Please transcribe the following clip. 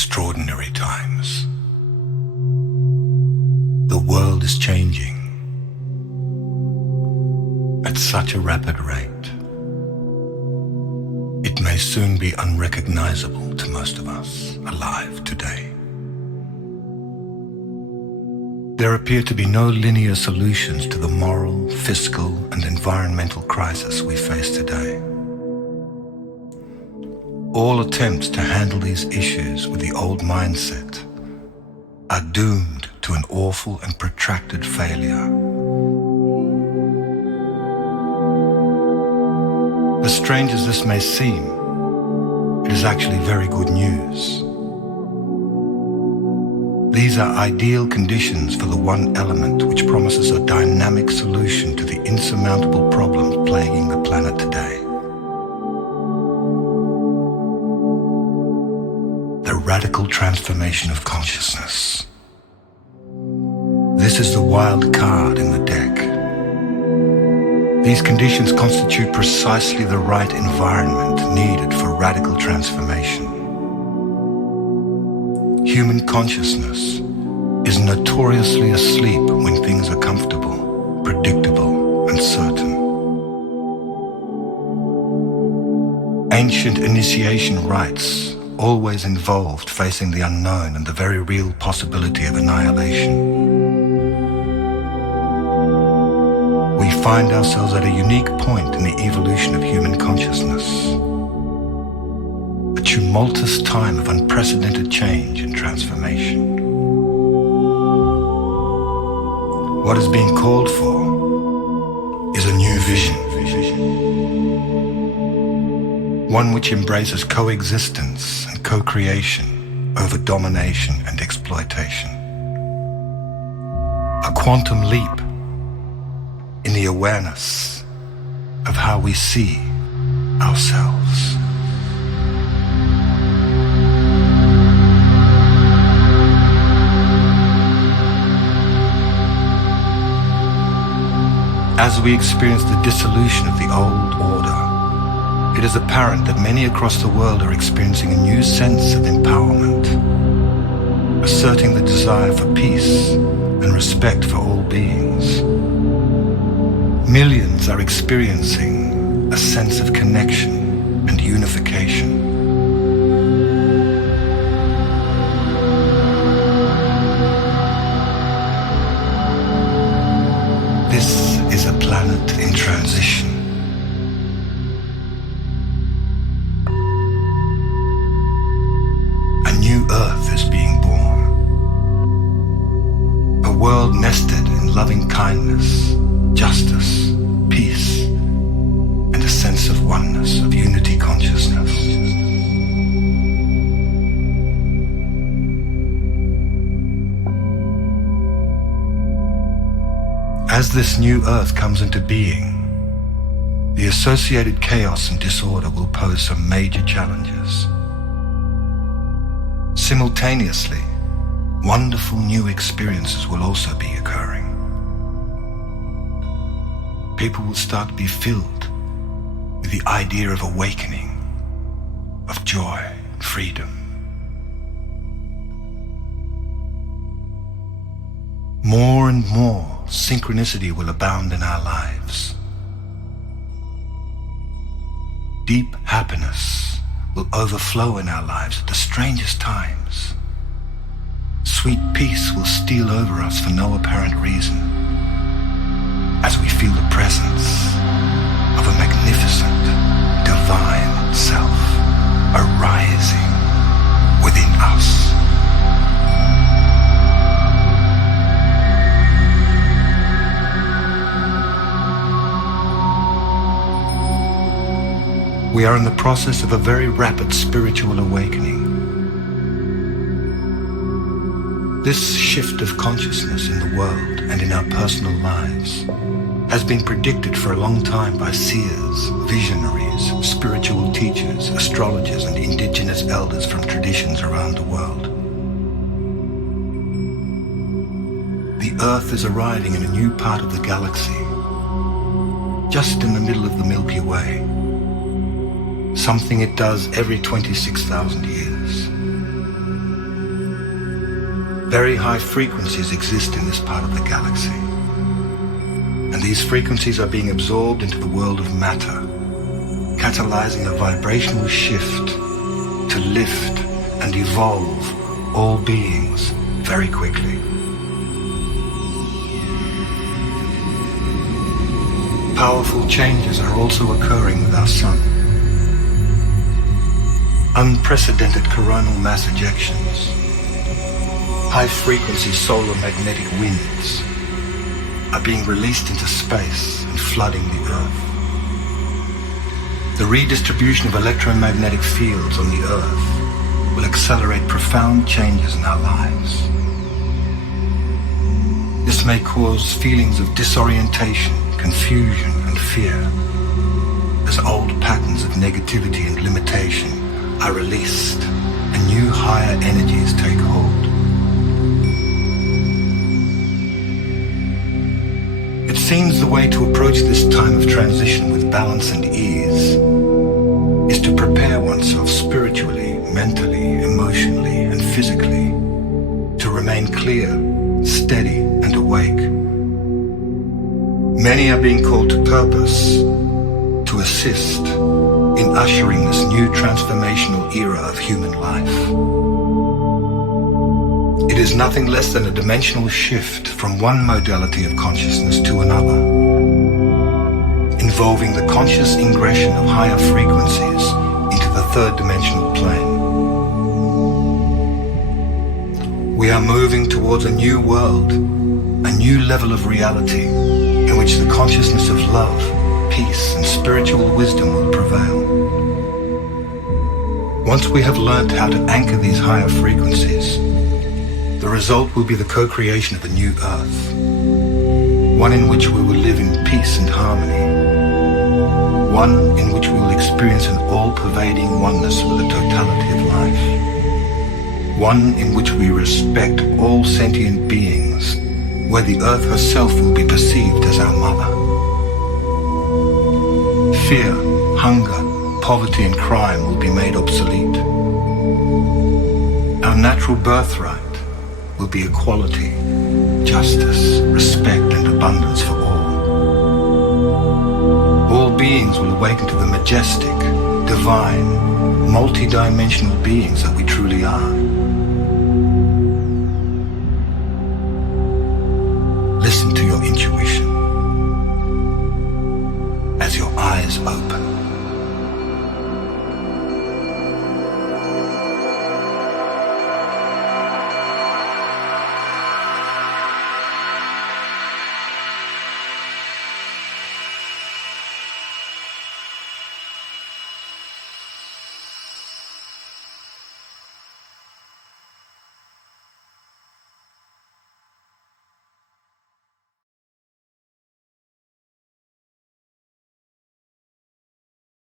extraordinary times. The world is changing at such a rapid rate. It may soon be unrecognizable to most of us alive today. There appear to be no linear solutions to the moral, fiscal, and environmental crisis we face today. All attempts to handle these issues with the old mindset are doomed to an awful and protracted failure. As strange as this may seem, it is actually very good news. These are ideal conditions for the one element which promises a dynamic solution to the insurmountable problems plaguing the planet today. The radical transformation of consciousness. This is the wild card in the deck. These conditions constitute precisely the right environment needed for radical transformation. Human consciousness is notoriously asleep when things are comfortable, predictable, and certain. Ancient initiation rites always involved facing the unknown and the very real possibility of annihilation. We find ourselves at a unique point in the evolution of human consciousness. A tumultuous time of unprecedented change and transformation. What is being called for is a new vision. One which embraces coexistence and co-creation over domination and exploitation. A quantum leap in the awareness of how we see ourselves. As we experience the dissolution of the old order, it is apparent that many across the world are experiencing a new sense of empowerment, asserting the desire for peace and respect for all beings. Millions are experiencing a sense of connection and unification. This is a planet in transition. A new Earth is being born. A world nested in loving kindness, justice, peace, and a sense of oneness, of unity consciousness. As this new Earth comes into being, the associated chaos and disorder will pose some major challenges. Simultaneously, wonderful new experiences will also be occurring. People will start to be filled with the idea of awakening, of joy and freedom. More and more synchronicity will abound in our lives. Deep happiness will overflow in our lives at the strangest times. Sweet peace will steal over us for no apparent reason, as we feel the presence of a magnificent, divine self arising within us. We are in the process of a very rapid spiritual awakening. This shift of consciousness in the world and in our personal lives has been predicted for a long time by seers, visionaries, spiritual teachers, astrologers, and indigenous elders from traditions around the world. The Earth is arriving in a new part of the galaxy, just in the middle of the Milky Way, something it does every 26,000 years. Very high frequencies exist in this part of the galaxy, and these frequencies are being absorbed into the world of matter, catalyzing a vibrational shift to lift and evolve all beings very quickly. Powerful changes are also occurring with our sun. Unprecedented coronal mass ejections, high-frequency solar magnetic winds are being released into space and flooding the Earth. The redistribution of electromagnetic fields on the Earth will accelerate profound changes in our lives. This may cause feelings of disorientation, confusion, and fear, as old patterns of negativity and limitation are released and new higher energies take hold. It seems the way to approach this time of transition with balance and ease is to prepare oneself spiritually, mentally, emotionally, and physically to remain clear, steady, and awake. Many are being called to purpose, to assist in ushering this new transformational era of human life. It is nothing less than a dimensional shift from one modality of consciousness to another, involving the conscious ingression of higher frequencies into the third dimensional plane. We are moving towards a new world, a new level of reality in which the consciousness of love, peace, and spiritual wisdom will prevail. Once we have learned how to anchor these higher frequencies, the result will be the co-creation of a new earth, one in which we will live in peace and harmony, one in which we will experience an all-pervading oneness with the totality of life, one in which we respect all sentient beings, where the earth herself will be perceived as our mother. Fear, hunger, poverty, and crime will be made obsolete. Our natural birthright will be equality, justice, respect, and abundance for all. All beings will awaken to the majestic, divine, multi-dimensional beings that we truly are.